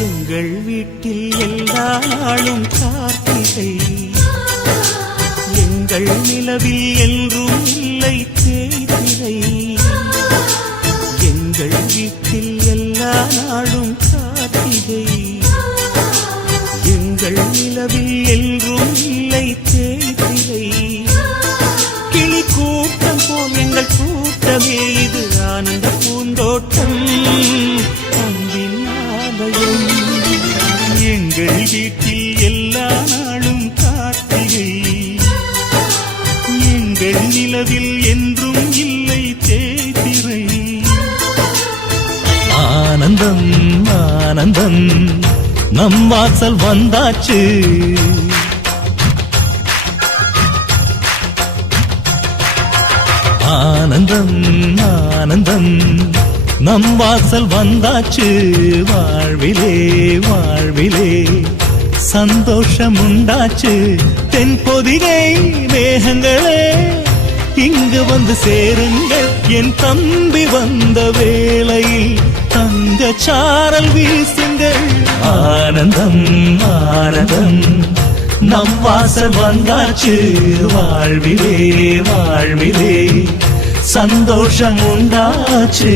எங்கள் வீட்டில் எல்லா நாளும் கார்த்திகை, எங்கள் நிலவில் என்றும் இல்லை தேய்திரை. எங்கள் வீட்டில் எல்லா நாளும் கார்த்திகை, எங்கள் நிலவில் என்றும் இல்லை தேய்திரை. கிளி கூட்டம் போல் எங்கள் கூட்டமே இது ஆனந்த பூந்தோட்டம், அன்பின் ஆலயம். எங்கள் வீட்டில் எல்லா நாளும் கார்த்திகை, எங்கள் நிலவில் என்றும் இல்லை தேய்திரை. ஆனந்தம் ஆனந்தம் நம் வாசல் வந்தாச்சு, ஆனந்தம் ஆனந்தம் நம் வாசல் வந்தாச்சு. வாழ்விலே வாழ்விலே சந்தோஷம் உண்டாச்சு. தென்பொதிகை மேகங்களே இங்கு வந்து சேருங்கள், என் தம்பி வந்த வேளையில் தங்க சாரல் வீசுங்கள். ஆனந்தம் ஆனந்தம் நம் வாசல் வந்தாச்சு. வாழ்விலே வாழ்விலே சந்தோஷம் உண்டாச்சு.